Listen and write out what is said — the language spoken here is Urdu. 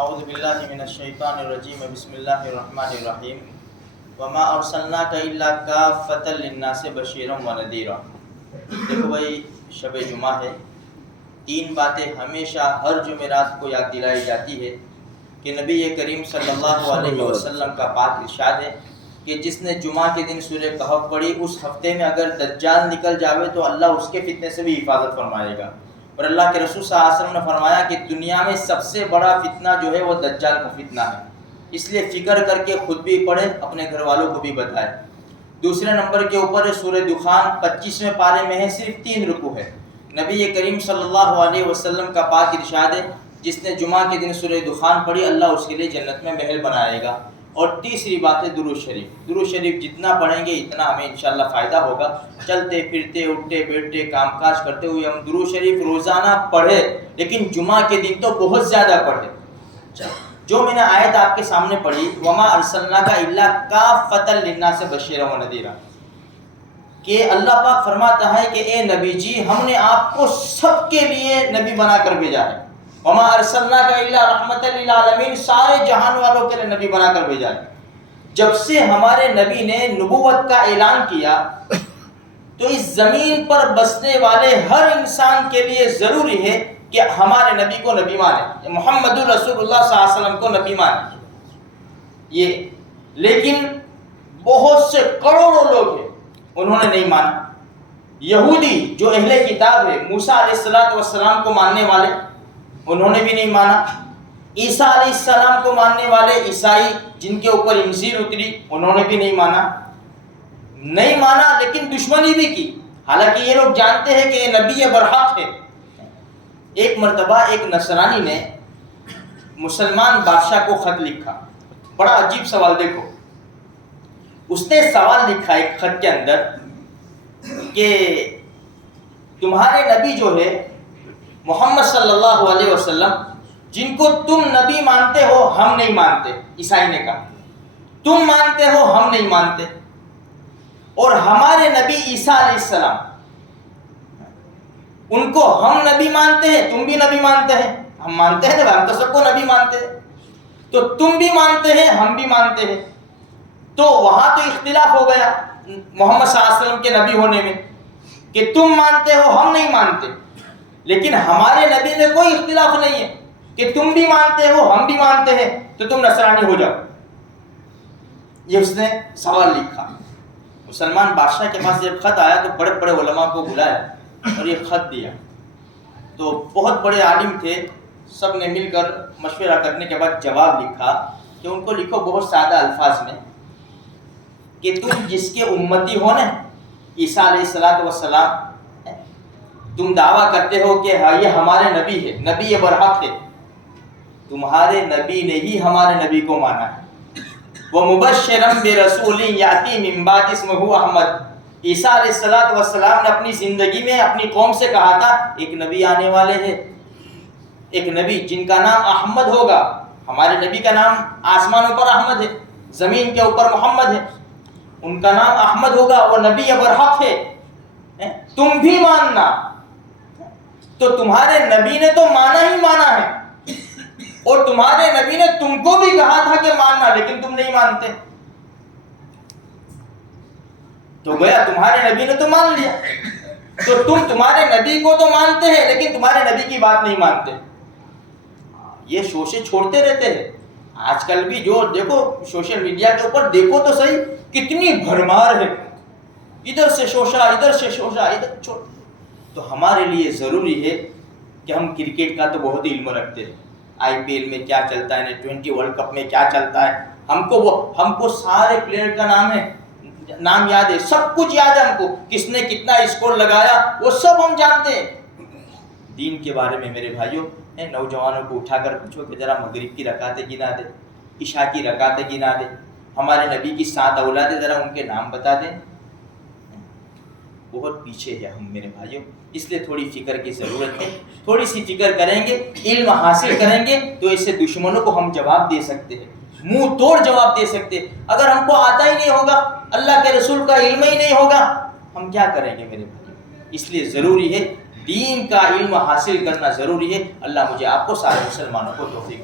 اعوذ باللہ من الشیطان الرجیم بسم اللہ الرحمن الرحیم وما ارسلناک الا کافۃ للناس بشیرا ونذیرا۔ دیکھو بھائی، شب جمعہ ہے، 3 باتیں ہمیشہ ہر جمعرات کو یاد دلائی جاتی ہے کہ نبی کریم صلی اللہ علیہ وسلم کا پاک ارشاد ہے کہ جس نے جمعہ کے دن سورہ کہف پڑھی، اس ہفتے میں اگر دجال نکل جاوے تو اللہ اس کے فتنے سے بھی حفاظت فرمائے گا۔ اور اللہ کے رسول صلی اللہ علیہ وسلم نے فرمایا کہ دنیا میں سب سے بڑا فتنہ جو ہے وہ دجال کا فتنہ ہے، اس لیے فکر کر کے خود بھی پڑھے، اپنے گھر والوں کو بھی بتائے۔ دوسرے نمبر کے اوپر ہے سورہ دخان، 25ویں پارے میں ہے، صرف 3 رکوع ہے۔ نبی کریم صلی اللہ علیہ وسلم کا پاک ارشاد ہے جس نے جمعہ کے دن سورہ دخان پڑھی، اللہ اس کے لیے جنت میں محل بنائے گا۔ اور تیسری بات ہے درود شریف۔ درود شریف جتنا پڑھیں گے اتنا ہمیں انشاءاللہ فائدہ ہوگا۔ چلتے پھرتے اٹھتے بیٹھتے کام کاج کرتے ہوئے ہم درود شریف روزانہ پڑھے، لیکن جمعہ کے دن تو بہت زیادہ پڑھے۔ جو میں نے آیت آپ کے سامنے پڑھی، وما ارسلناک الا کافۃ للناس بشیرا ونذیرا، کہ اللہ پاک فرماتا ہے کہ اے نبی جی، ہم نے آپ کو سب کے لیے نبی بنا کر بھیجا ہے۔ وما ارسلناک الا رحمۃ للعالمین، سارے جہان والوں کے لیے نبی بنا کر بھیجا ہے۔ جب سے ہمارے نبی نے نبوت کا اعلان کیا تو اس زمین پر بسنے والے ہر انسان کے لیے ضروری ہے کہ ہمارے نبی کو نبی مانے، محمد رسول اللہ صلی اللہ علیہ وسلم کو نبی مانے۔ یہ لیکن بہت سے کروڑوں لوگ ہیں، انہوں نے نہیں مانا۔ یہودی جو اہل کتاب ہے، موسیٰ علیہ السلام کو ماننے والے، انہوں نے بھی نہیں مانا۔ عیسیٰ علیہ السلام کو ماننے والے عیسائی جن کے اوپر انجیل اتری، انہوں نے بھی نہیں مانا، لیکن دشمنی بھی کی، حالانکہ یہ لوگ جانتے ہیں کہ یہ نبی برحق ہے۔ ایک مرتبہ ایک نصرانی نے مسلمان بادشاہ کو خط لکھا، بڑا عجیب سوال، دیکھو اس نے سوال لکھا ایک خط کے اندر کہ تمہارے نبی جو ہے محمد صلی اللہ علیہ وسلم، جن کو تم نبی مانتے ہو ہم نہیں مانتے، عیسائی نے کہا تم مانتے ہو ہم نہیں مانتے، اور ہمارے نبی عیسیٰ علیہ السلام، ان کو ہم نبی مانتے ہیں، تم بھی نبی مانتے ہیں، ہم مانتے ہیں، ہم تو سب کو نبی مانتے ہیں، تو تم بھی مانتے ہیں ہم بھی مانتے ہیں۔ تو وہاں تو اختلاف ہو گیا محمد صلی اللہ علیہ وسلم کے نبی ہونے میں کہ تم مانتے ہو ہم نہیں مانتے، لیکن ہمارے نبی میں کوئی اختلاف نہیں ہے کہ تم بھی مانتے ہو ہم بھی مانتے ہیں، تو تم نصرانی ہو جاؤ۔ یہ اس نے سوال لکھا۔ مسلمان بادشاہ کے پاس جب خط آیا تو بڑے بڑے علماء کو بلایا اور یہ خط دیا، تو بہت بڑے عالم تھے، سب نے مل کر مشورہ کرنے کے بعد جواب لکھا کہ ان کو لکھو بہت سادہ الفاظ میں کہ تم جس کے امتی ہو نا، عیسیٰ علیہ السلام، تم دعویٰ کرتے ہو کہ ہاں یہ ہمارے نبی ہے، نبی برحق ہے، تمہارے نبی نے ہی ہمارے نبی کو مانا ہے۔ وَمُبَشِّرًا بِرَسُولٍ يَأْتِي مِن بَعْدِهِ اسْمُهُ أَحْمَدُ، عیسیٰ علیہ السلام نے اپنی زندگی میں اپنی قوم سے کہا تھا ایک نبی آنے والے ہیں، ایک نبی جن کا نام احمد ہوگا۔ ہمارے نبی کا نام آسمانوں پر احمد ہے، زمین کے اوپر محمد ہے، ان کا نام احمد ہوگا، وہ نبی برحق ہے، تم بھی ماننا۔ تو تمہارے نبی نے تو مانا ہی مانا ہے، اور تمہارے نبی نے تم کو بھی کہا تھا کہ ماننا، لیکن تم نہیں مانتے، تو گیا تمہارے نبی نے تو مان لیا، تو تم تمہارے نبی کو تو مانتے ہیں لیکن تمہارے نبی کی بات نہیں مانتے۔ یہ شوشے چھوڑتے رہتے ہیں آج کل بھی، جو دیکھو سوشل میڈیا کے اوپر دیکھو تو صحیح کتنی بھرمار ہے، ادھر سے شوشا ادھر سے شوشا ادھر چھوڑ۔ تو ہمارے لیے ضروری ہے کہ ہم کرکٹ کا تو بہت ہی علم رکھتے ہیں، IPL میں کیا چلتا ہے، T20 ورلڈ کپ میں کیا چلتا ہے، ہم کو سارے پلیئر کا نام یاد ہے، سب کچھ یاد ہے، ہم کو کس نے کتنا اسکور لگایا وہ سب ہم جانتے ہیں۔ دین کے بارے میں میرے بھائیوں، نوجوانوں کو اٹھا کر پوچھو کہ ذرا مغرب کی رکعتیں گنا دے، عشاء کی رکعتیں گنا دے، ہمارے نبی کی 7 اولادیں ذرا ان کے نام بتا دیں۔ بہت پیچھے ہے ہم میرے بھائیوں، اس لیے تھوڑی فکر کی ضرورت ہے۔ تھوڑی سی فکر کریں گے، علم حاصل کریں گے تو ایسے دشمنوں کو ہم جواب دے سکتے ہیں، منہ توڑ جواب دے سکتے ہیں۔ اگر ہم کو آتا ہی نہیں ہوگا، اللہ کے رسول کا علم ہی نہیں ہوگا، ہم کیا کریں گے میرے بھائی؟ اس لیے ضروری ہے دین کا علم حاصل کرنا ضروری ہے۔ اللہ مجھے آپ کو سارے مسلمانوں کو توفیق